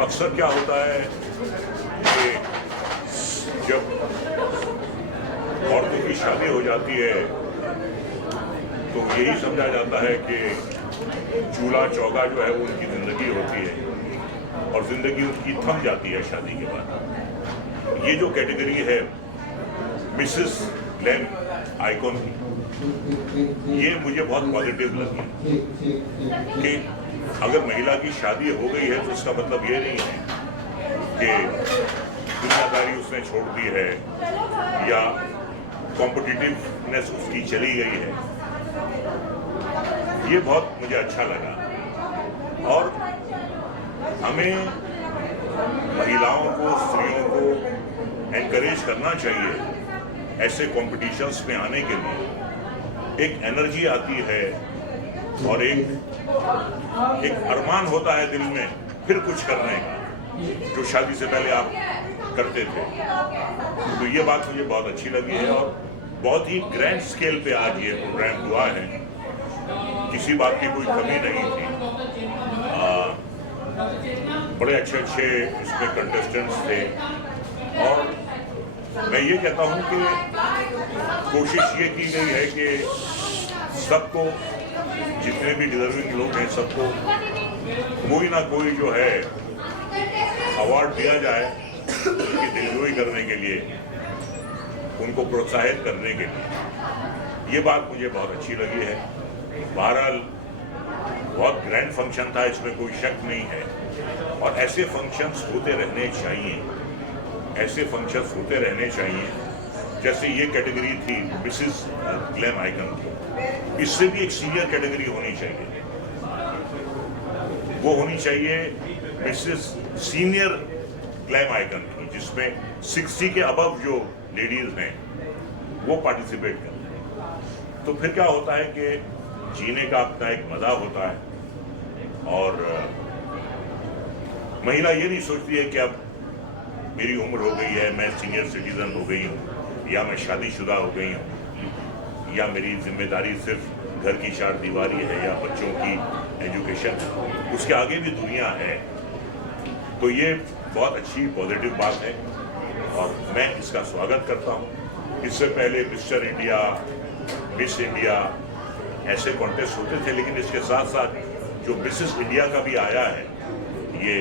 अक्सर क्या होता है कि जब औरतों की शादी हो जाती है तो यही समझा जाता है कि चूल्हा चौका जो है वो उनकी ज़िंदगी होती है और ज़िंदगी उनकी थम जाती है शादी के बाद। ये जो कैटेगरी है मिसेस ग्लैम आइकॉन की, ये मुझे बहुत पॉजिटिव लगी कि अगर महिला की शादी हो गई है तो इसका मतलब ये नहीं है कि दुनियादारी उसने छोड़ दी है या कॉम्पिटिटिवनेस उसकी चली गई है। ये बहुत मुझे अच्छा लगा और हमें महिलाओं को, स्त्रियों को एनकरेज करना चाहिए ऐसे कॉम्पिटिशन्स में आने के लिए। एक एनर्जी आती है और एक अरमान होता है दिल में फिर कुछ करने का, जो शादी से पहले आप करते थे। तो ये बात मुझे बहुत अच्छी लगी है और बहुत ही ग्रैंड स्केल पे आज ये प्रोग्राम हुआ है। किसी बात की कोई कमी नहीं थी। बड़े अच्छे इसमें कंटेस्टेंट्स थे और मैं ये कहता हूँ कि कोशिश ये की गई है कि सबको, जितने भी डिजर्विंग लोग हैं, सबको कोई ना कोई जो है अवार्ड दिया जाए उनकी दिलजोई करने के लिए, उनको प्रोत्साहित करने के लिए। ये बात मुझे बहुत अच्छी लगी है। बहरहाल बहुत ग्रैंड फंक्शन था, इसमें कोई शक नहीं है और ऐसे फंक्शंस होते रहने चाहिए, ऐसे फंक्शंस होते रहने चाहिए। जैसे ये कैटेगरी थी मिसेस ग्लैम आइकन की, इससे भी एक सीनियर कैटेगरी होनी चाहिए। वो होनी चाहिए मिसेस सीनियर ग्लैम आइकन की, जिसमें 60 के अबव जो लेडीज हैं वो पार्टिसिपेट करते हैं। तो फिर क्या होता है कि जीने का अपना एक मजा होता है और महिला ये नहीं सोचती है कि अब मेरी उम्र हो गई है, मैं सीनियर सिटीजन हो गई हूँ या मैं शादीशुदा हो गई हूँ या मेरी जिम्मेदारी सिर्फ घर की चार दीवारी है या बच्चों की एजुकेशन है, उसके आगे भी दुनिया है। तो ये बहुत अच्छी पॉजिटिव बात है और मैं इसका स्वागत करता हूँ। इससे पहले मिस्टर इंडिया, मिस इंडिया ऐसे कॉन्टेस्ट होते थे, लेकिन इसके साथ साथ जो मिसेस इंडिया का भी आया है ये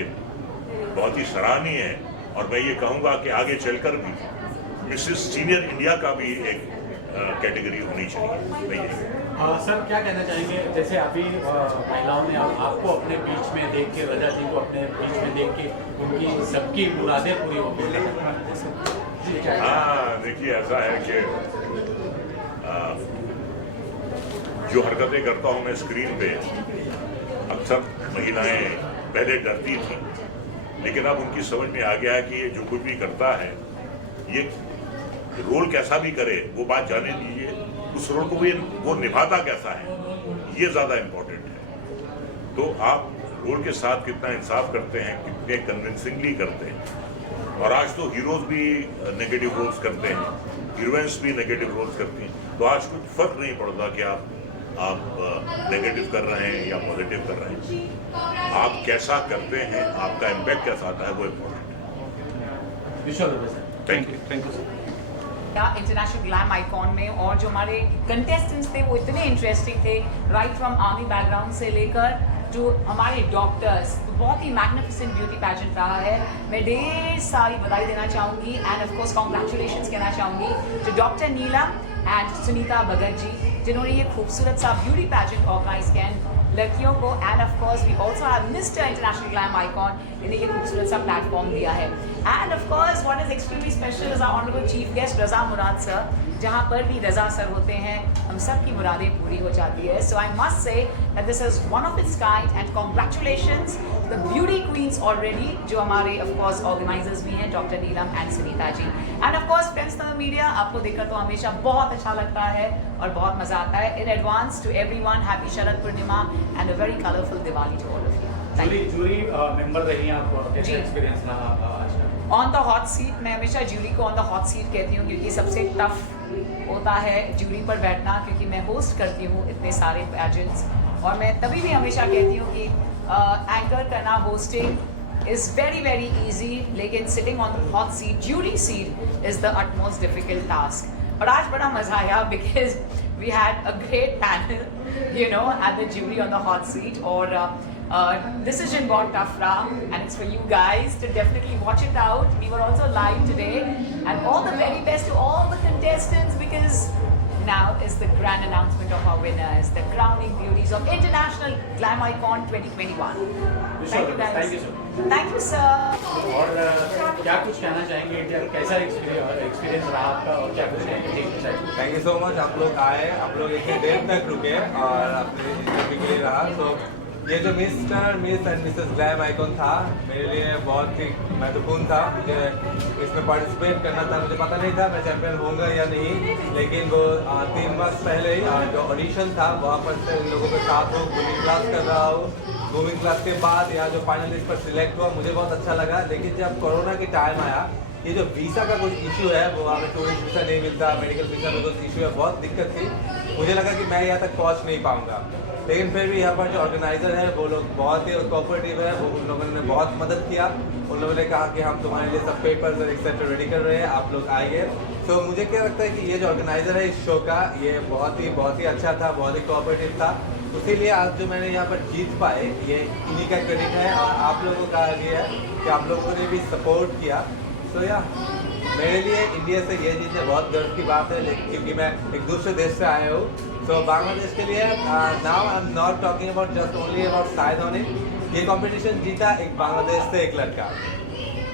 बहुत ही सराहनीय है और मैं ये कहूँगा कि आगे चलकर भी मिसेस सीनियर इंडिया का भी एक कैटेगरी होनी चाहिए। सर क्या कहना चाहेंगे, जैसे अभी महिलाओं ने आपको अपने बीच में देख के, रजा जी को अपने बीच में देख के उनकी सबकी मुरादें पूरी हो गई। हाँ, देखिए ऐसा है कि जो हरकतें करता हूँ मैं स्क्रीन पे, अक्सर महिलाएं पहले डरती थी, लेकिन अब उनकी समझ में आ गया है कि ये जो कुछ भी करता है, ये रोल कैसा भी करे वो बात जाने दीजिए, उस रोल को वो निभाता कैसा है ये ज़्यादा इम्पोर्टेंट है। तो आप रोल के साथ कितना इंसाफ करते हैं, कितने कन्विंसिंगली करते हैं। और आज तो हीरोज भी नेगेटिव रोल्स करते हैं, हीरोइंस भी नेगेटिव रोल्स करती हैं, तो आज कुछ फर्क नहीं पड़ता कि आप नेगेटिव कर रहे हैं या पॉजिटिव कर रहे हैं। आप कैसा करते हैं, आपका इम्पैक्ट कैसा आता है, वो इम्पोर्टेंट है। Thank you sir. International glam icon में और जो हमारे कंटेस्टेंट्स थे वो इतने इंटरेस्टिंग थे, राइट फ्रॉम आर्मी बैकग्राउंड से लेकर जो हमारे डॉक्टर्स। बहुत ही मैग्निफिसेंट ब्यूटी पैजेंट रहा है। मैं ढेर सारी बधाई देना चाहूँगी एंड ऑफ कोर्स कॉन्ग्रेचुलेशंस कहना चाहूँगी जो डॉक्टर नीलम एंड सुनीता भगत जी, जिन्होंने ये खूबसूरत सा ब्यूटी पैजेंट ऑर्गेनाइज किया लड़कियों को। And of course we also have mister international glam icon, इन्हें ये खूबसूरत सा प्लेटफॉर्म दिया है। And of course what is extremely special is our honourable chief guest Raza Murad sir. जहाँ पर भी रजा सर होते हैं हम सब की मुरादें पूरी हो जाती है। So I must say that this is one of its kind and congratulations the beauty queens already, जो हमारे ऑफ कोर्स ऑर्गेनाइजर्स भी हैं doctor Neelam and Sunita ji. And of course friends the media, आपको देखकर तो हमेशा बहुत अच्छा लगता है और बहुत मजा आता है। In advance to everyone happy Sharad Purnima and a very colourful Diwali to all of you. Jury member रही हैं आप, कैसा एक्सपीरियंस रहा आज का? ऑन द हॉट सीट, मैं हमेशा ज्यूरी को ऑन द हॉट सीट कहती हूँ क्योंकि सबसे टफ होता है ज्यूरी पर बैठना, क्योंकि मैं होस्ट करती हूँ इतने सारे पैजेंट्स। और मैं तभी भी हमेशा कहती हूँ कि एंकर करना, hosting is very very easy, लेकिन sitting on the hot seat, jury seat, is the utmost difficult task. और आज बड़ा मजा आया because we had a great panel, you know, at the jury on the hot seat. और decision got tough, and it's for you guys to definitely watch it out. We were also live today, and all the very best to all the contestants, because now is the grand announcement of our winners, the crowning beauties of International Glam Icon 2021. Thank you guys. Thank you, sir. Thank you, sir. और क्या कुछ कहना चाहेंगे, कैसा experience रहा आपका, और क्या कुछ कहना चाहेंगे? Thank you so much. आप लोग आए, आप लोग इतनी देर तक रुके और अपने इंटरव्यू के लिए रहा। तो ये जो mister miss and Mrs glam icon था, मेरे लिए बहुत ही महत्वपूर्ण था। मुझे इसमें पार्टिसिपेट करना था। मुझे पता नहीं था मैं चैम्पियन होऊंगा या नहीं, लेकिन वो 3 माह पहले ही जो ऑडिशन था वहाँ पर से इन लोगों के साथ हूँ, ग्रूमिंग क्लास कर रहा हूँ। ग्रूमिंग क्लास के बाद यहाँ जो फाइनल लिस्ट पर सिलेक्ट हुआ, मुझे बहुत अच्छा लगा। लेकिन जब कोरोना की टाइम आया, ये जो वीज़ा का कुछ इशू है, वो हमें टूरिस्ट वीज़ा नहीं मिलता, मेडिकल वीज़ा में कुछ इशू है, बहुत दिक्कत थी। मुझे लगा कि मैं यहाँ तक पहुँच नहीं पाऊँगा, लेकिन फिर भी यहाँ पर जो ऑर्गेनाइज़र है वो लोग बहुत ही कोऑपरेटिव है। वो उन लोगों ने बहुत मदद किया। उन लोगों ने कहा कि हम तुम्हारे लिए सब पेपर्स और एक्सेट्रा रेडी कर रहे हैं, आप लोग आइए। तो मुझे क्या लगता है कि ये जो ऑर्गेनाइज़र है इस शो का, ये बहुत ही अच्छा था, बहुत ही कोऑपरेटिव था। इसीलिए आज जो मैंने यहाँ पर जीत पाए, ये इन्हीं का क्रेडिट है और आप लोगों का ये है कि आप लोगों ने भी सपोर्ट किया। तो या मेरे लिए इंडिया से ये चीज़ें बहुत गर्व की बात है, क्योंकि मैं एक दूसरे देश से आया हूँ। तो बांग्लादेश के लिए now I am not talking about just only about side on it. ये कंपटीशन जीता एक बांग्लादेश से एक लड़का।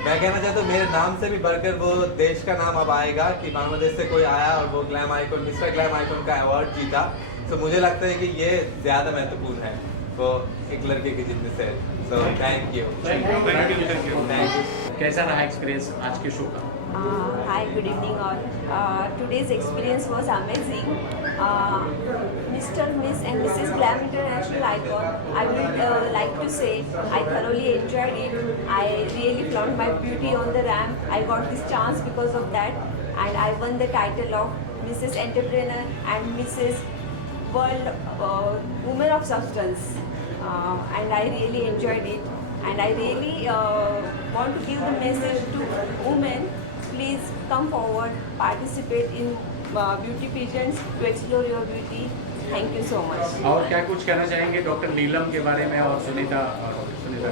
मैं कहना चाहता हूँ मेरे नाम से भी बढ़कर वो देश का नाम अब आएगा कि बांग्लादेश से कोई आया और वो glam icon, mister glam icon का अवार्ड जीता। तो मुझे लगता है कि ये ज़्यादा महत्वपूर्ण है वो एक लड़के के जीतने से। सो थैंक यू। कैसा रहा एक्सपीरियंस आज के शो का? Hi, good evening all. Today's experience was amazing. Mr. Miss and Mrs. Glam International Icon, I would like to say I thoroughly enjoyed it. I really flaunted my beauty on the ramp. I got this chance because of that, and I won the title of Mrs. Entrepreneur and Mrs. World Woman of Substance, and I really enjoyed it. And I really want to give the message to women. Please come forward, participate in beauty pageants to explore your beauty. Thank you so much. और क्या कुछ कहना चाहेंगे doctor नीलम के बारे में और Sunita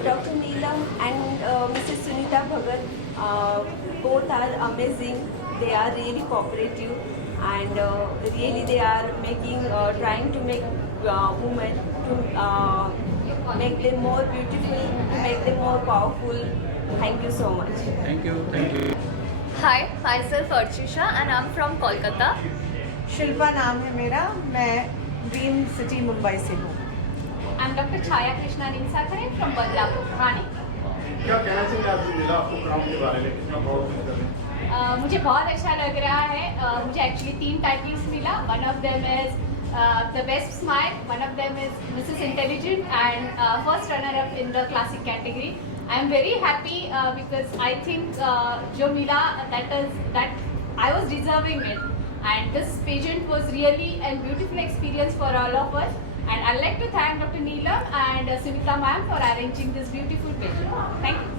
Dr. Neelam and Mrs. Sunita Bhagat, both are amazing. They are really cooperative, and really they are trying to make women to make them more beautiful, to make them more powerful. Thank you so much. Thank you. Hi, myself Archisha and I'm from Kolkata. Shilpa नाम है मेरा, मैं dream city Mumbai से हूँ। I'm Dr. Chaya Krishna Ninsakare from Badlapur, Thane. क्या कहना चाहिए आज जो मिला आपको क्राउन के बारे में, कितना प्राउड फील कर रहे हैं? मुझे बहुत अच्छा लग रहा है। मुझे एक्चुअली 3 टाइटल्स मिला। One of them is the best smile, one of them is Mrs intelligent and first runner up in the classic category. I am very happy because I think जो मिला that I was deserving it, and this pageant was really a beautiful experience for all of us, and I'd like to thank Dr. Neelam and Sunita ma'am for arranging this beautiful pageant. Thank you.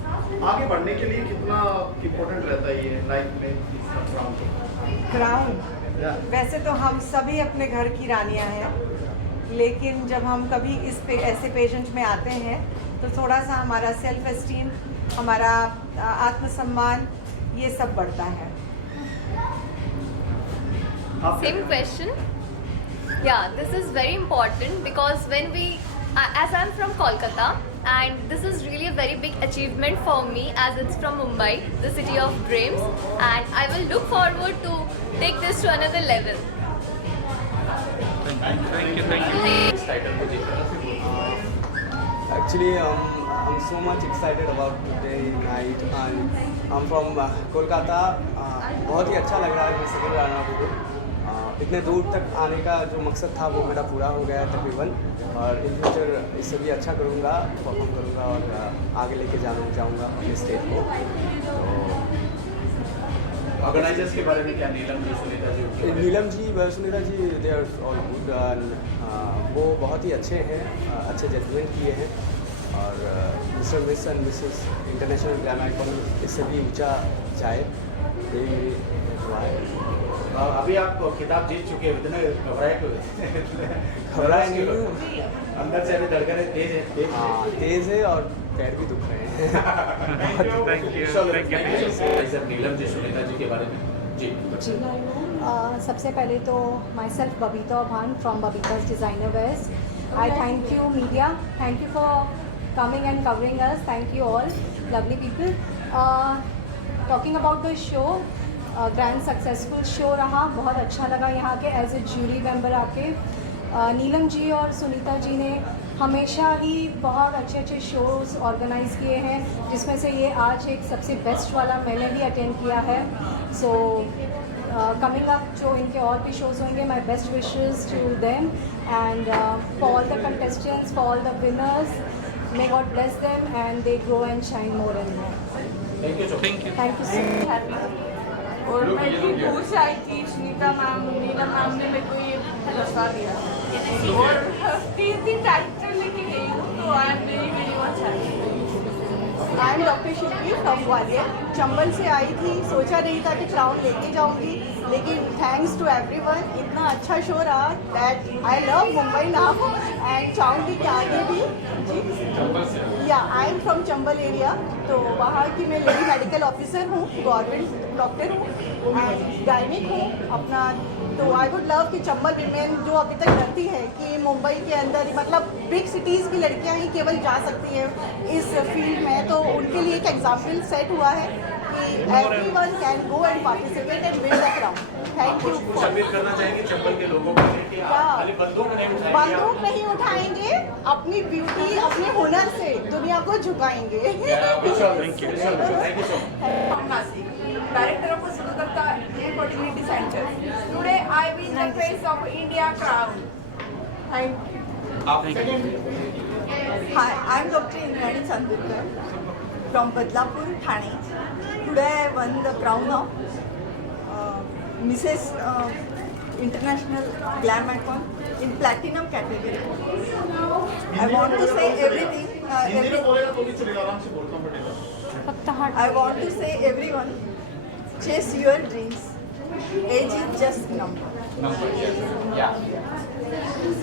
आगे बढ़ने के लिए कितना important रहता है ये life में इसका क्राउन? क्राउन वैसे तो हम सभी अपने घर की रानियां हैं, लेकिन जब हम कभी ऐसे पेजेंट में आते हैं तो थोड़ा सा हमारा सेल्फ एस्टीम, हमारा आत्मसम्मान, ये सब बढ़ता है। Same question. Yeah, this is very important because when we, as I'm from Kolkata, and this is really a very big achievement for me as it's from Mumbai, the city of dreams, and I will look forward to take this to another level. Thank you. इस title को जीतना। Actually, I'm so much excited about today night, and I'm from Kolkata. बहुत ही अच्छा लग रहा है मैं second runner को। इतने दूर तक आने का जो मकसद था वो मेरा पूरा हो गया है तकरीबन, और इन फ्यूचर इससे भी अच्छा करूँगा, परफॉर्म करूँगा और आगे लेके जाऊँगा अपने स्टेट को। तो ऑर्गेनाइजर्स के बारे में क्या, Neelam ji, Sunita ji? Neelam ji, Sunita ji, they are all good, वो बहुत ही अच्छे हैं, अच्छे जजमेंट किए हैं। और mister miss and Mrs international glam icon इससे भी ऊंचा जाए, यही हुआ है। अभी आप खिताब जीत चुके हैं, इतने घबराए क्यों? घबराए नहीं हूँ। अंदर से अभी धड़कनें तेज है। हाँ तेज़ है और पैर भी दुख रहे हैं। सर नीलम जी, सुनीता जी के बारे में जी। जी सबसे पहले तो my self Babita Bhan from बबीता's designer wears. I thank you media, thank you for coming and covering us, thank you all lovely people. Talking about the show, grand successful show रहा, बहुत अच्छा लगा यहाँ के एज ए ज्यूरी मेंबर आके। नीलम जी और सुनीता जी ने हमेशा ही बहुत अच्छे अच्छे शोज़ ऑर्गेनाइज़ किए हैं, जिसमें से ये आज एक सबसे बेस्ट वाला मैंने भी अटेंड किया है। सो कमिंग अप जो इनके और भी शोज़ होंगे, my best wishes to them and for all the contestants, for all the winners, may God bless them and they grow and shine more and more. Thank you so much. Thank you so much. और मैं इतनी दूर से आई थी, Sunita ma'am, नीलम ma'am ने मेरे को ये हौसला दिया और 3 दिन डायरेक्टर लेके गई हूँ, तो I am very very much happy. I am doctor Shilpi from Gwalior. Chambal से आई थी, सोचा नहीं था कि क्राउन लेके जाऊंगी, लेकिन थैंक्स टू एवरीवन, इतना अच्छा शो रहा that I love Mumbai now and चाहूँगी कि आगे भी। जी या I am from Chambal area, तो वहाँ की मैं लेडी मेडिकल ऑफिसर हूँ, गवर्नमेंट डॉक्टर हूँ एंड गायनिक हूँ अपना। तो आई वुड लव कि चंबल विमेन जो अभी तक डरती है कि मुंबई के अंदर मतलब बिग सिटीज़ की लड़कियां ही केवल जा सकती हैं इस फील्ड में, तो उनके लिए एक एग्जाम्पल सेट हुआ है कि everyone can go and participate and win the crown. Thank you. कुछ अपील करना चाहेंगे चंबल के लोगों को कि आप खाली बंदूक नहीं उठाएंगे, बंदूक नहीं उठाएंगे, अपनी ब्यूटी अपने हुनर से दुनिया को झुकाएंगे। Thank you so much. Director of Kolkata Infertility Center. Today I win the face of India crown. Thank you. Hi, I'm Dr. Indrani Chandurkar from Badlapur, Thane. Today I won the crown of Mrs. International Glam Icon in Platinum category. I want to say everything. I want to say everyone, chase your dreams. Age is just number.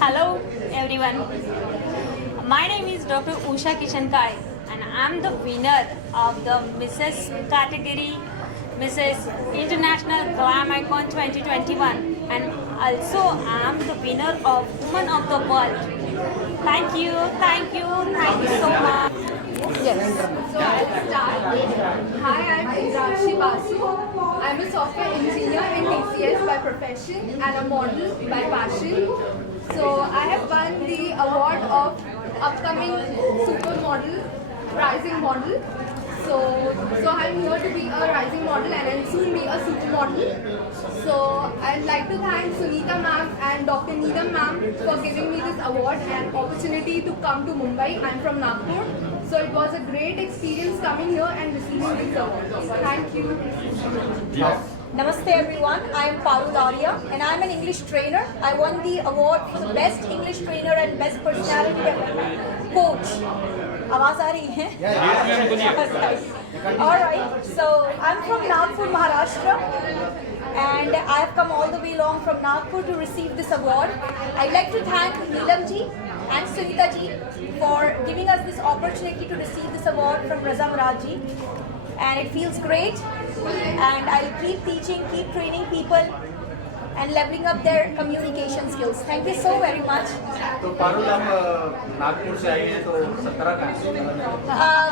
Hello everyone. My name is Dr. Usha Kishankai and I am the winner of the Mrs. category, Mrs. International Glam Icon 2021, and also I am the winner of Woman of the World. Thank you, thank you, thank you so much. Yes. So I'll start. Hi, I'm Indrakshi Basu. I'm a software engineer in TCS by profession and a model by passion. So I have won the award of upcoming supermodel, rising model. So I'm here to be a rising model and I'll soon be a supermodel. So I'd like to thank Sunita ma'am and Dr. Neelam ma'am for giving me this award and opportunity to come to Mumbai. I'm from Nagpur. So it was a great experience coming here and receiving this award. Thank you. Namaste everyone, I am Parul Arya and I am an English trainer. I won the award for the best English trainer and best personality development coach. आवाज आ रही है? Alright, so I'm from Nagpur, Maharashtra and I have come all the way along from Nagpur to receive this award. I'd like to thank Neelam ji and Sunita ji for giving us this opportunity to receive this award from Raza Murad ji. And it feels great and I'll keep teaching, keep training people and leveling up their communication skills. Thank you so very much. तो पारुल आप नागपुर से आई हैं तो 17 कहाँ से?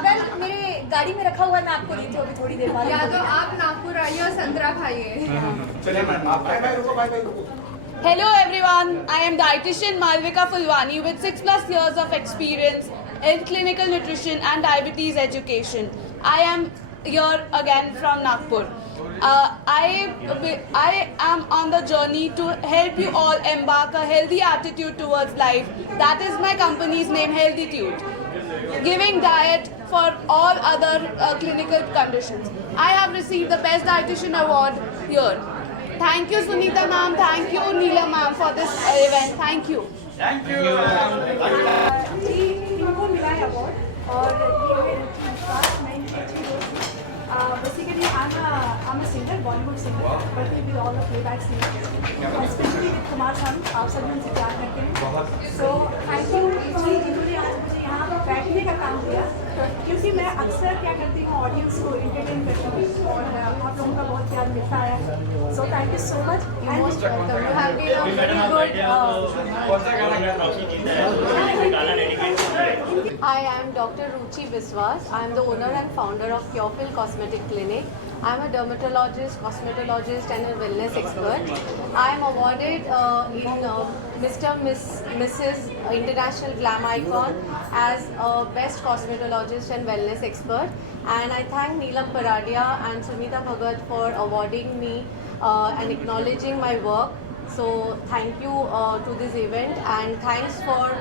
Well मेरे गाड़ी में रखा हुआ मैं आपको दी थी अभी थोड़ी देर बाद। या तो आप नागपुर आइए और संतरा खाइए। चलिए मैम आप बाय रुको। Hello everyone, I am dietitian Malvika Fulwani with 6+ years of experience in clinical nutrition and diabetes education. I am here again from Nagpur. I am on the journey to help you all embark a healthy attitude towards life. That is my company's name, Healthitude. Giving diet for all other clinical conditions. I have received the Best Dietitian Award here. Thank you Sunita ma'am, thank you Neelam ma'am for this event. Thank you. Thank you. जी इनको मिला है award और ये है रुचि विश्वास, मैं इनकी अच्छी दोस्त हूँ। Basically, I'm a singer, Bollywood singer, working with all the playback singers, especially with Kumar Sanu. आप सभी उनसे प्यार करते हैं। So thank you जी, जिन्होंने आज मुझे यहाँ बैठने का काम दिया, क्योंकि मैं अक्सर क्या करती हूँ, ऑडियंस को इंटरटेन करती हूँ और आप लोगों का बहुत प्यार मिलता है। So thank you so much. And most welcome. You have been a very good. I am Dr. Ruchi Biswas. I am the owner and founder of Purefill Cosmetic Clinic. I am a dermatologist, cosmetologist and a wellness expert. I am awarded in Mr. Mrs. International Glam Icon as Best Cosmetologist and Wellness Expert. And I thank Neelam Paradia and Sunita Bhagat for awarding me and acknowledging my work. So thank you to this event, and thanks for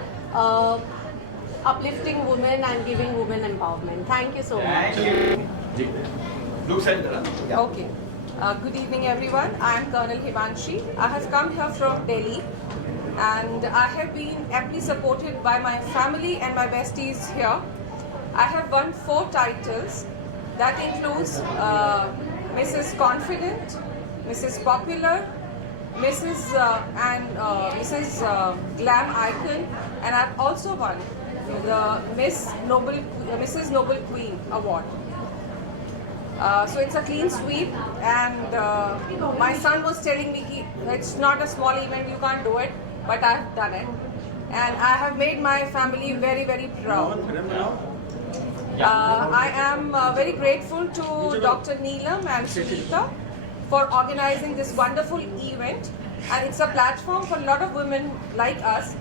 uplifting women and giving women empowerment. Thank you so much. Okay. Good evening, everyone. I am Colonel Himanshi. I have come here from Delhi, and I have been amply supported by my family and my besties here. I have won 4 titles. That includes Mrs. Confident, Mrs. Popular, Mrs. Glam Icon, and I have also won the Mrs. Noble Queen Award. So it's a clean sweep, and my son was telling me it's not a small event, you can't do it, but I have done it, and I have made my family very, very proud. I am very grateful to Dr. Neelam and Sunita for organizing this wonderful event, and it's a platform for a lot of women like us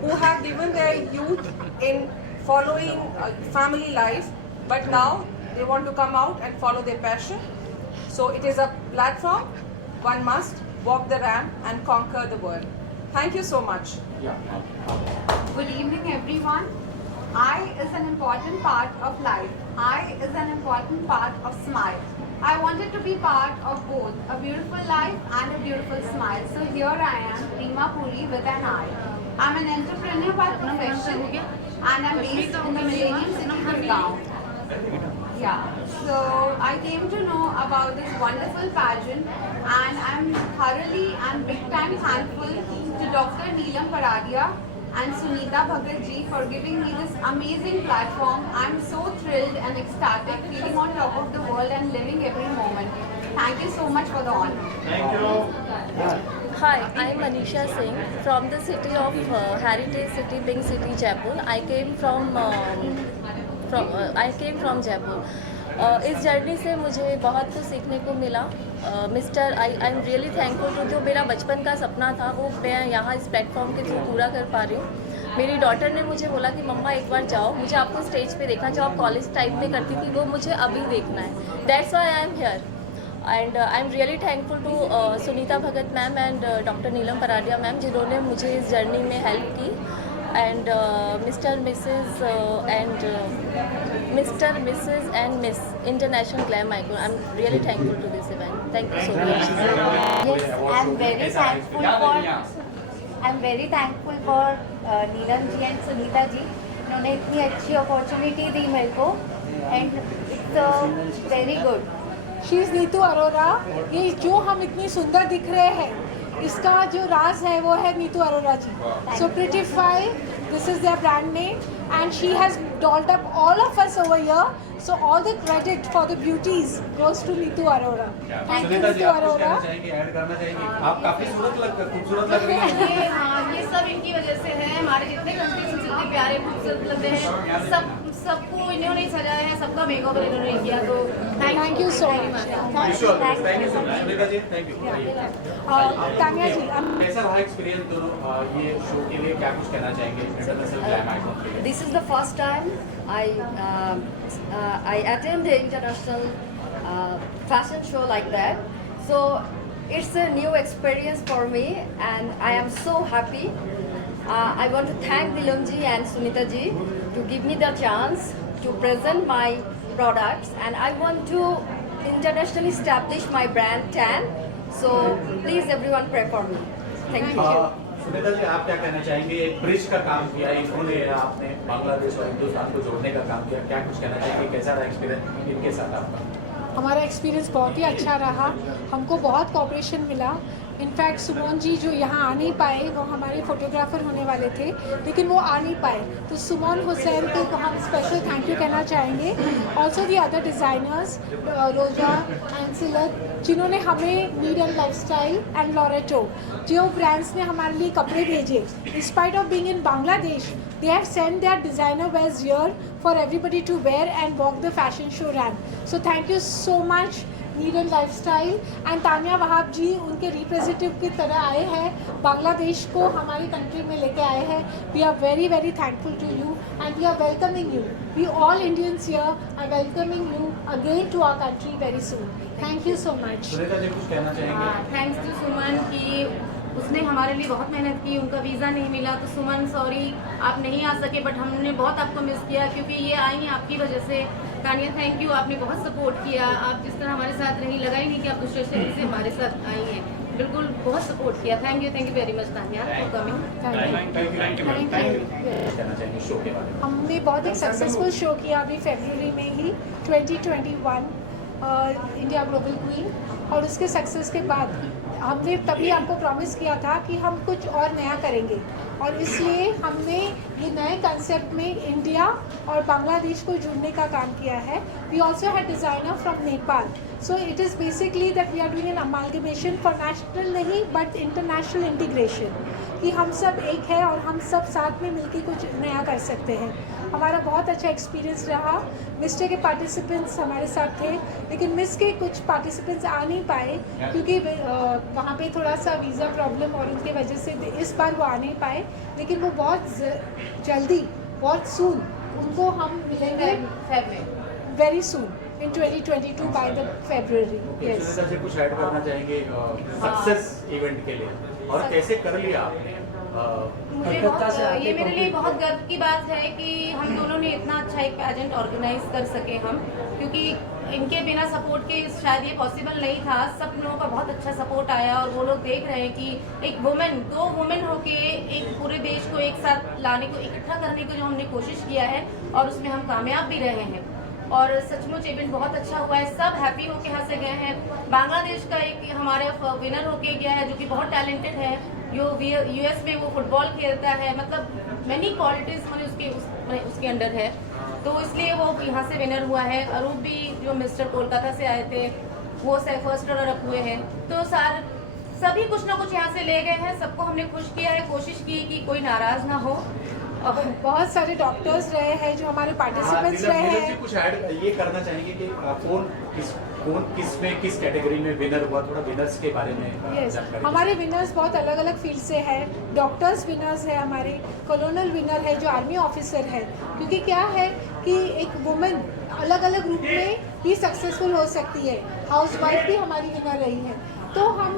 who have given their youth in following family life, but now they want to come out and follow their passion. So it is a platform. One must walk the ramp and conquer the world. Thank you so much. Good evening, everyone. I is an important part of life. I is an important part of smile. I wanted to be part of both a beautiful life and a beautiful smile. So here I am, Reema Puri with an I. I'm an entrepreneur by profession, and I'm based in the Millennium City, Gurgaon. Yeah, so I came to know about this wonderful pageant, and I'm thoroughly and big time thankful to Dr. Neelam Paradia and Sunita Bhagat ji for giving me this amazing platform. I'm so thrilled and ecstatic, feeling on top of the world and living every moment. Thank you so much for the honor. Thank you. Hi, I'm Manisha Singh from the city of Heritage City, Pink City, Jaipur. I came from Jaipur. इस journey से मुझे बहुत कुछ सीखने को मिला. I am really thankful to जो मेरा बचपन का सपना था वो मैं यहाँ इस प्लेटफॉर्म के थ्रू पूरा कर पा रही हूँ. मेरी डॉटर ने मुझे बोला कि मम्मा एक बार जाओ, मुझे आपको स्टेज पे देखना, जो आप कॉलेज टाइम में करती थी वो मुझे अभी देखना है. That's why I am here, and I am really thankful to Sunita Bhagat ma'am and doctor Neelam Paradia ma'am जिन्होंने मुझे इस जर्नी में हेल्प की. And Mr. Mrs. and Miss International Glam Icon. I'm really thankful to this event. Thank you so much. Yes, I'm very thankful for Neelam ji and Sunita ji. उन्होंने इतनी अच्छी opportunity दी मेरे को, and it's very good. She is Neetu Arora. ये जो हम इतनी सुंदर दिख रहे हैं, इसका जो राज है वो है Neetu Arora ji. So Prettify, this is their brand name, and she has dolled up all of us over here. So all the credit for the beauties goes to Neetu Arora. Thank you, Neetu Arora. Add करना चाहेंगे. आप काफी खूबसूरत लग रही हैं. ये सब इनकी वजह से है. हमारे जितने कंटेस्टेंट्स जितने प्यारे खूबसूरत लगते हैं, सबको इन्होंने सजाया है, सबका मेकओवर इन्होंने किया. तो thank you so much. Thank you. Tania ji, कैसा रहा एक्सपीरियंस दोनों ये शो के लिए, क्या कुछ कहना चाहेंगे इंटरनेशनल ग्लैम आइकॉन के लिए? This is the first time I attend the international fashion show like that. So it's a new experience for me, and I am so happy. I want to thank Neelam ji and Sunita ji to give me the chance to present my products, and I want to internationally establish my brand TAN. So please everyone pray for me. Thank you. Sunita ji, आप क्या कहना चाहेंगे? एक bridge का काम किया इन्होंने, आपने बांग्लादेश और हिंदुस्तान को जोड़ने का काम किया, क्या कुछ कहना चाहेंगे? कैसा रहा एक्सपीरियंस इनके साथ आपका? हमारा एक्सपीरियंस बहुत ही अच्छा रहा, हमको बहुत कोऑपरेशन मिला। इनफैक्ट सुमन जी जो यहाँ आ नहीं पाए, वो हमारे फोटोग्राफर होने वाले थे लेकिन वो आ नहीं पाए, तो सुमन हुसैन को हम स्पेशल थैंक यू कहना चाहेंगे। ऑल्सो दी अदर डिज़ाइनर्स रोजा एंड सिलत, जिन्होंने हमें need and lifestyle and Loreto, जो ब्रांड्स ने हमारे लिए कपड़े भेजे, in spite of being in Bangladesh, they have sent their designer wears here for everybody to wear and walk the fashion show ramp. So thank you so much Need and Lifestyle and Tania Wahab ji उनके representative की तरह आए हैं, बांग्लादेश को हमारी country में लेके आए हैं। We are very very thankful to you and we are welcoming you. We all Indians here are welcoming you again to our country very soon. Thank you so much. Sunita ji कुछ कहना चाहेंगे? थैंक्स टू सुमन कि उसने हमारे लिए बहुत मेहनत की, उनका वीज़ा नहीं मिला तो सुमन सॉरी आप नहीं आ सके, बट हमने बहुत आपको मिस किया क्योंकि ये आई हैं आपकी वजह से। तानिया थैंक यू, आपने बहुत सपोर्ट किया, आप जिस तरह हमारे साथ रही, लगा ही नहीं कि आप दूसरे शहर से हमारे साथ आई हैं, बिल्कुल बहुत सपोर्ट किया। Thank you very much Tania for coming. हमने बहुत एक सक्सेसफुल शो किया अभी फरवरी में ही 2021 इंडिया ग्लोबल क्वीन, और उसके सक्सेस के बाद हमने तभी आपको प्रॉमिस किया था कि हम कुछ और नया करेंगे, और इसलिए हमने ये नए कंसेप्ट में इंडिया और बांग्लादेश को जोड़ने का काम किया है। We also had designer from Nepal, so it is basically that we are doing an amalgamation for national नहीं बट इंटरनेशनल इंटीग्रेशन, कि हम सब एक है और हम सब साथ में मिलकर कुछ नया कर सकते हैं। हमारा बहुत अच्छा एक्सपीरियंस रहा। मिस्टर के पार्टिसिपेंट्स हमारे साथ थे लेकिन मिस के कुछ पार्टिसिपेंट्स आ नहीं पाए क्योंकि वहाँ पे थोड़ा सा वीज़ा प्रॉब्लम और उनके वजह से इस बार वो आ नहीं पाए, लेकिन वो बहुत जल्दी बहुत सून उनको हम मिलेंगे very soon in 2022 by the February. Yes. Sunita ji कुछ ऐड करना चाहेंगे सक्सेस इवेंट के लिए, और कैसे कर लिया आपने? ये मेरे लिए बहुत गर्व की बात है कि हम दोनों ने इतना अच्छा एक पेजेंट ऑर्गेनाइज कर सके हम, क्योंकि इनके बिना सपोर्ट के शायद ये पॉसिबल नहीं था। सब लोगों का बहुत अच्छा सपोर्ट आया और वो लोग देख रहे हैं कि एक वुमेन, दो वुमेन होके एक पूरे देश को एक साथ लाने को, इकट्ठा करने को जो हमने कोशिश किया है और उसमें हम कामयाब भी रहे हैं, और सचमुच इवेंट बहुत अच्छा हुआ है। सब हैप्पी होके यहाँ से गए हैं। बांग्लादेश का एक हमारा विनर होके गया है जो कि बहुत टैलेंटेड है, जो यूएस में वो फुटबॉल खेलता है, मतलब मैनी क्वालिटीज़ उसके अंडर है, तो इसलिए वो यहाँ से विनर हुआ है। अरूप भी जो मिस्टर कोलकाता से आए थे वो फर्स्ट रनर अप हुए हैं, तो सभी कुछ ना कुछ यहाँ से ले गए हैं। सबको हमने खुश किया है, कोशिश की कि कोई नाराज़ ना हो। बहुत सारे डॉक्टर्स रहे हैं जो हमारे पार्टिसिपेंट्स रहे हैं। कुछ ऐड ये करना चाहेंगे कि कौन किस कैटेगरी में विनर हुआ, थोड़ा विनर्स के बारे में जानकारी। हमारे विनर्स बहुत अलग अलग फील्ड से हैं। डॉक्टर्स विनर्स है हमारे, कॉलोनल विनर है जो आर्मी ऑफिसर है, क्योंकि क्या है कि एक वुमेन अलग अलग रूप में भी सक्सेसफुल हो सकती है। हाउसवाइफ भी हमारी विनर रही है, तो हम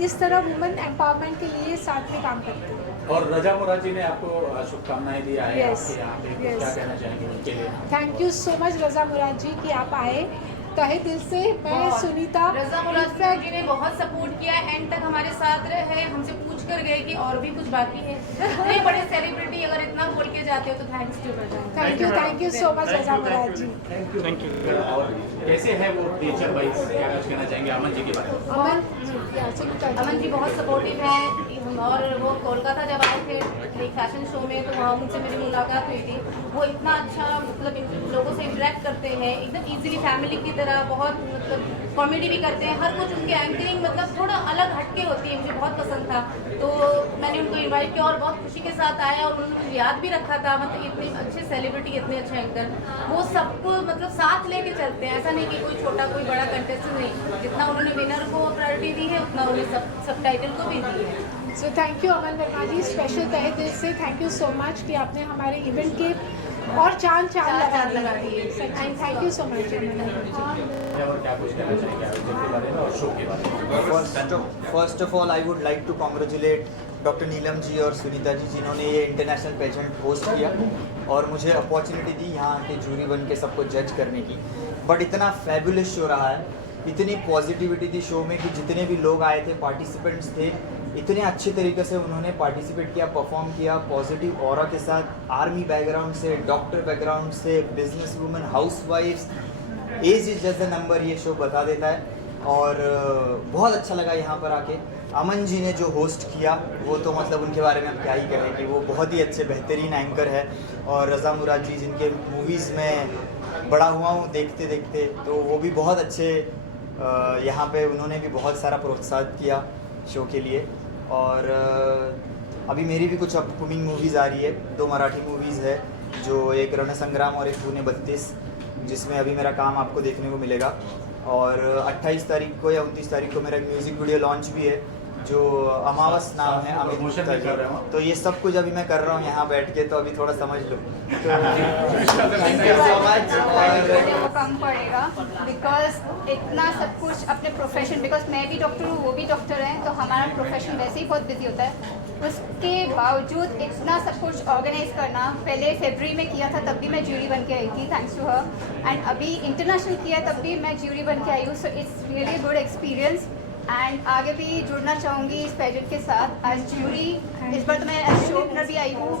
इस तरह वुमेन एम्पावरमेंट के लिए साथ में काम करते हैं। और रजा मुराद जी ने आपको शुभकामनाएं दी है आपके यहाँ पे, क्या कहना चाहेंगे उनके लिए? Thank you so much Raza Murad जी कि आप आए, तहे दिल से। मैं सुनीता, रजा मुराद जी ने बहुत सपोर्ट किया, एंड तक हमारे साथ रहे, हमसे पूछ कर गए कि और भी कुछ बाकी है। इतने बड़े सेलिब्रिटी अगर इतना बोल के जाते हो तो thanks to Raza. Thank you so much Raza Murad ji. Thank you. और कैसे है वो नेचर वाइज, क्या कुछ कहना चाहेंगे अमन जी के बारे में? अमन जी बहुत सपोर्टिव है, और वो कोलकाता जब आए थे एक फैशन शो में तो वहाँ उनसे मेरी मुलाकात हुई थी। वो इतना अच्छा मतलब लोगों से इंटरेक्ट करते हैं एकदम इजीली, फैमिली की तरह, बहुत मतलब कॉमेडी भी करते हैं, हर कुछ उनकी एंकरिंग मतलब थोड़ा अलग हटके होती है, मुझे बहुत पसंद था। तो मैंने उनको इनवाइट किया और बहुत खुशी के साथ आया, और उन्होंने मुझे याद भी रखा था। मतलब इतने अच्छे सेलिब्रिटी, इतने अच्छे एंकर, वो सबको मतलब साथ लेके चलते हैं। ऐसा नहीं कि कोई छोटा कोई बड़ा कंटेस्टेंट नहीं, जितना उन्होंने विनर को प्रायोरिटी दी है उतना उन्होंने सब टाइटल को भी दी है। So thank you Aman Verma ji, special तहे दिल से थैंक यू सो मच कि आपने हमारे इवेंट के और चांद लगा दिए। Thank you so much. First of all I would like to congratulate doctor Neelam ji और सुनीता जी जिन्होंने ये इंटरनेशनल पेजेंट होस्ट किया और मुझे अपॉर्चुनिटी दी यहाँ के जूरी बन के सबको जज करने की। बट इतना फैबुलस शो रहा है, इतनी पॉजिटिविटी थी शो में कि जितने भी लोग आए थे, पार्टिसिपेंट्स थे, इतने अच्छे तरीके से उन्होंने पार्टिसिपेट किया, परफॉर्म किया, पॉजिटिव ऑरा के साथ, आर्मी बैकग्राउंड से, डॉक्टर बैकग्राउंड से, business women, house wifes, age is just the number ये शो बता देता है। और बहुत अच्छा लगा यहाँ पर आके। अमन जी ने जो होस्ट किया वो तो मतलब उनके बारे में हम क्या ही कहें कि वो बहुत ही अच्छे बेहतरीन एंकर है। और रज़ा मुराद जी जिनके मूवीज़ में बड़ा हुआ हूँ देखते देखते, तो वो भी बहुत अच्छे यहाँ पे उन्होंने भी बहुत सारा प्रोत्साहित किया शो के लिए। और अभी मेरी भी कुछ अपकमिंग मूवीज़ आ रही है, 2 मराठी मूवीज़ है, जो एक रणसंग्राम और एक पुणे 32, जिसमें अभी मेरा काम आपको देखने को मिलेगा। और 28 तारीख को या 29 तारीख को मेरा एक म्यूज़िक वीडियो लॉन्च भी है जो अमावस नाम है, अमित गुप्ता जी। तो ये सब कुछ अभी मैं कर रहा हूँ यहाँ बैठ के, तो अभी थोड़ा समझ लो। Thank you so much. वो कम पड़ेगा बिकॉज इतना सब कुछ अपने प्रोफेशन, बिकॉज मैं भी डॉक्टर हूँ, वो भी डॉक्टर हैं, तो हमारा प्रोफेशन वैसे ही बहुत बिजी होता है। उसके बावजूद इतना सब कुछ ऑर्गेनाइज करना, पहले फरवरी में किया था तब भी मैं ज्यूरी बन के आई थी, थैंक्स टू हर, एंड अभी इंटरनेशनल किया तब भी मैं ज्यूरी बन के आई हूँ। So it's really good experience and आगे भी जुड़ना चाहूँगी इस पेजेंट के साथ एज ज्यूरी। इस बार तो मैं एज शो ओपनर भी आई हूँ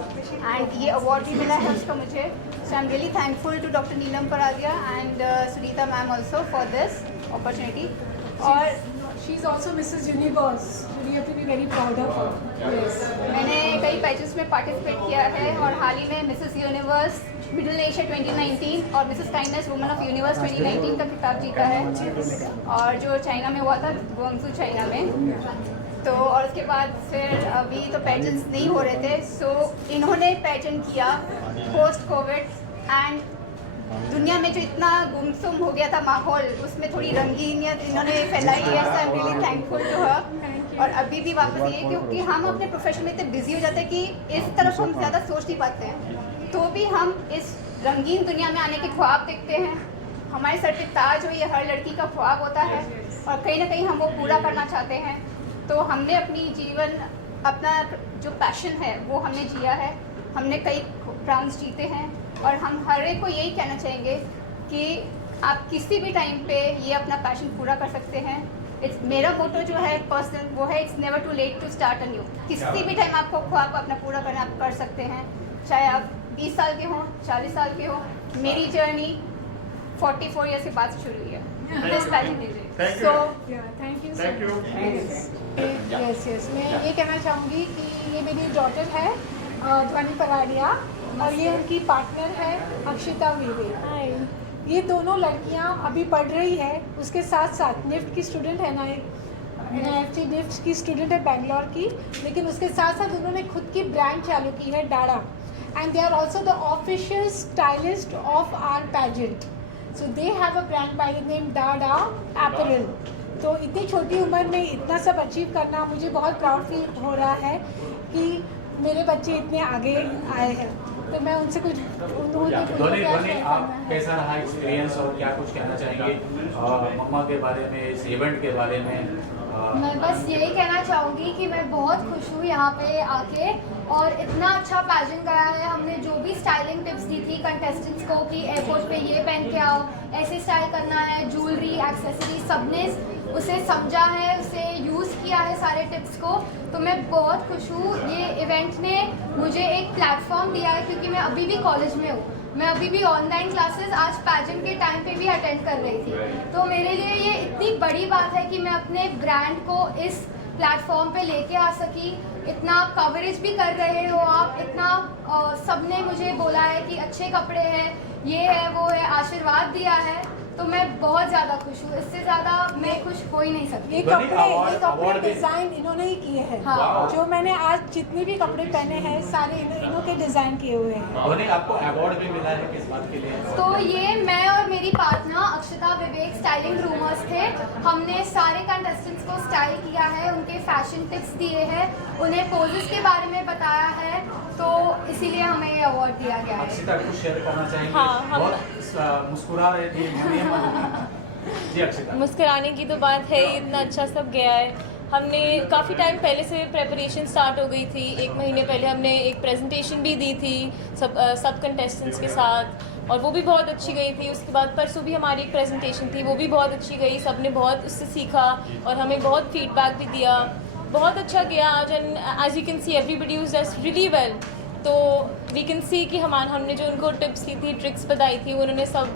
एंड ये अवार्ड भी मिला है उसका मुझे। So I am really thankful to doctor Neelam Paradia and Sunita ma'am also for this opportunity. और she is also Mrs Universe, we have to be very proud of her. मैंने कई पेजेंट्स में पार्टिसिपेट किया है और हाल ही में मिसेस यूनिवर्स मिडिल एशिया 2019 और Mrs kindness woman of universe 2019 का खिताब जीता है, और जो चाइना में हुआ था गुआंगजू चाइना में। तो और उसके बाद फिर अभी तो पेजेंट्स नहीं हो रहे थे, सो इन्होंने पेजेंट किया पोस्ट कोविड एंड दुनिया में जो इतना गुमसुम हो गया था माहौल, उसमें थोड़ी रंगीनियत इन्होंने फैलाई है। So I am really thankful to her. और अभी भी वापस ये क्योंकि हम अपने प्रोफेशन में इतने बिजी हो जाते हैं कि इस तरफ हम ज़्यादा सोच नहीं पाते हैं, तो भी हम इस रंगीन दुनिया में आने के ख्वाब देखते हैं। हमारे सर पे ताज हो, ये हर लड़की का ख्वाब होता है और कहीं ना कहीं हम वो पूरा करना चाहते हैं। तो हमने अपनी जीवन, अपना जो पैशन है वो हमने जिया है, हमने कई राउंड्स जीते हैं और हम हर एक को यही कहना चाहेंगे कि आप किसी भी टाइम पे ये अपना पैशन पूरा कर सकते हैं। मेरा मोटो जो है पर्सनल वो है, it's never too late to start a new. किसी भी टाइम आपको ख्वाब अपना पूरा करना आप कर सकते हैं, चाहे आप 20 साल के हों, 40 साल के हों। मेरी जर्नी 44 ईयर के बाद शुरू हुई है this passion. So thank you so much. Yes मैं ये कहना चाहूँगी कि ये मेरी डॉटर है ध्वनि पराडिया और ये उनकी पार्टनर है अक्षिता वीरे। ये दोनों लड़कियां अभी पढ़ रही है, उसके साथ साथ निफ्ट की स्टूडेंट है ना, एक निफ्ट की स्टूडेंट है बेंगलोर की, लेकिन उसके साथ साथ उन्होंने खुद की ब्रांड चालू की है Dada, and they are also the official stylist of our pageant. So they have a brand by the name Dada apparel. तो इतनी छोटी उम्र में इतना सब अचीव करना मुझे बहुत प्राउड फील हो रहा है कि मेरे बच्चे इतने आगे आए हैं। तो मैं उनसे कुछ धोनी आप कैसा रहा एक्सपीरियंस और क्या कुछ कहना चाहेंगे मम्मा के बारे में, इस इवेंट के बारे में? मैं बस यही कहना चाहूँगी कि मैं बहुत खुश हूँ यहाँ पे आके, और इतना अच्छा पैजेंट गया है। हमने जो भी स्टाइलिंग टिप्स दी थी कंटेस्टेंट्स को कि एयरपोर्ट पे ये पहन के आओ, ऐसे स्टाइल करना है, ज्वेलरी, एक्सेसरी, सबने उसे समझा है, उसे यूज़ किया है सारे टिप्स को। तो मैं बहुत खुश हूँ। ये इवेंट ने मुझे एक प्लेटफॉर्म दिया है क्योंकि मैं अभी भी कॉलेज में हूँ, मैं अभी भी ऑनलाइन क्लासेस आज पैजेंट के टाइम पे भी अटेंड कर रही थी। तो मेरे लिए ये इतनी बड़ी बात है कि मैं अपने ब्रांड को इस प्लेटफॉर्म पे लेके आ सकी। इतना कवरेज भी कर रहे हो आप, इतना सबने मुझे बोला है कि अच्छे कपड़े हैं, ये है वो है, आशीर्वाद दिया है। तो मैं बहुत ज़्यादा खुश हूँ, इससे ज़्यादा मैं खुश हो ही नहीं सकती। ये कपड़े डिज़ाइन इन्होंने ही किए हैं। हाँ। जो मैंने आज जितने भी कपड़े पहने हैं सारे इन्हों के डिज़ाइन किए हुए हैं। धोनी आपको अवार्ड भी मिला है किस बात के लिए? तो ये मैं और मेरी पार्टनर अक्षता विवेक स्टाइलिंग रूमर्स थे। हमने सारे कंटेस्टेंट्स को स्टाइल किया है, उनके फैशन टिप्स दिए हैं, उन्हें पोजेस के बारे में बताया है, तो इसीलिए हमें ये अवार्ड दिया गया है। अक्षिता कुछ शेयर करना चाहेंगे? हाँ, बहुत मुस्कुरा रही थी जी अक्षिता। मुस्कुराने की तो बात है, इतना अच्छा सब गया है। हमने काफ़ी टाइम पहले से प्रेपरेशन स्टार्ट हो गई थी। 1 महीने पहले हमने एक प्रेजेंटेशन भी दी थी सब कंटेस्टेंट्स के साथ, और वो भी बहुत अच्छी गई थी। उसके बाद परसों भी हमारी एक प्रेजेंटेशन थी, वो भी बहुत अच्छी गई। सब ने बहुत उससे सीखा और हमें बहुत फीडबैक भी दिया। बहुत अच्छा किया आज and as you can see everybody use this really well. तो वी कैन सी कि हमने जो उनको टिप्स दी थी, ट्रिक्स बताई थी, उन्होंने सब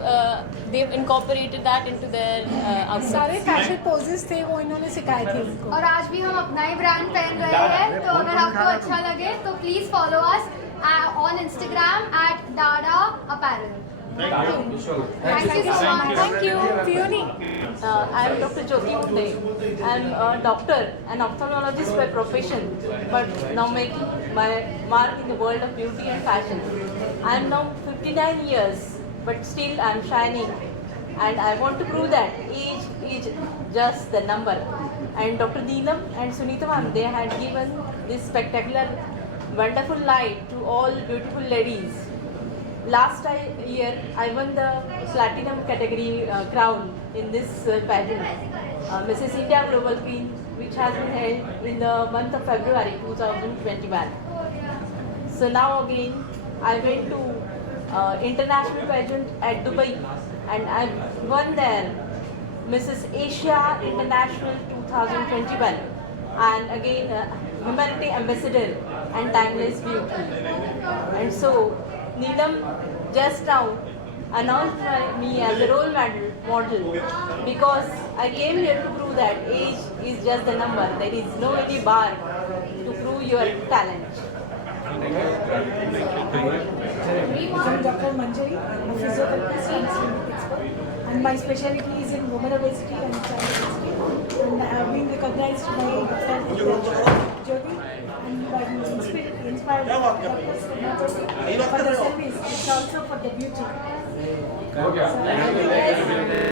दे इनकॉर्पोरेटेड दैट इनटू देयर सारे फैशन पोजेस थे वो इन्होंने सिखाए थे उनको। और आज भी हम अपना ही ब्रांड पहन रहे हैं, तो अगर आपको अच्छा लगे तो please follow us on Instagram @Dada Apparel। Thank you so much. Thank you, Fioni. I am Dr. Jyoti Uday. I am a doctor and ophthalmologist by profession, but now making my mark in the world of beauty and fashion. I am now 59 years, but still I am shining, and I want to prove that age is just the number. And Dr. Neelam and Sunita ma'am, they had given this spectacular, wonderful light to all beautiful ladies. Last year, I won the platinum category crown in this pageant, Mrs. India Global Queen, which has been held in the month of February 2021. So now again, I went to international pageant at Dubai, and I won there Mrs. Asia International 2021, and again Humanity Ambassador and Timeless Beauty. And so Neelam just now announced me as a role model because I came here to prove that age is just the number. There is no any bar to prove your talent. I'm Dr. Manjari, I'm a physiotherapist and sleep expert, and my specialty is in women obesity and child obesity, and I have been recognized by Dr. Jyoti and by inspired by Dr. for the service. It's also for the beauty. So,